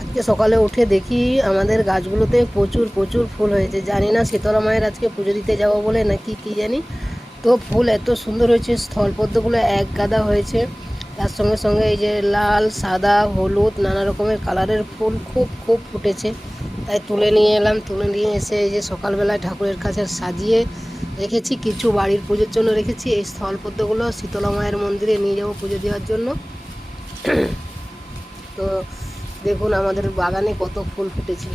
আজকে সকালে উঠে দেখি আমাদের গাছগুলোতে প্রচুর প্রচুর ফুল হয়েছে। জানি না শীতলা মায়ের আজকে পুজো দিতে যাবো বলে নাকি কী জানি। তো ফুল এত সুন্দর হয়েছে, স্থলপদ্মগুলো এক গাদা হয়েছে। তার সঙ্গে সঙ্গে এই যে লাল, সাদা, হলুদ নানা রকমের কালারের ফুল খুব খুব ফুটেছে। তাই তুলে নিয়ে এলাম, তুলে নিয়ে এসে এই যে সকালবেলায় ঠাকুরের কাছে সাজিয়ে রেখেছি। কিছু বাড়ির পুজোর জন্য রেখেছি। এই স্থলপদ্মগুলো শীতলা মায়ের মন্দিরে নিয়ে যাবো পুজো দেওয়ার জন্য। তো দেখুন আমাদের বাগানে কত ফুল ফুটেছে।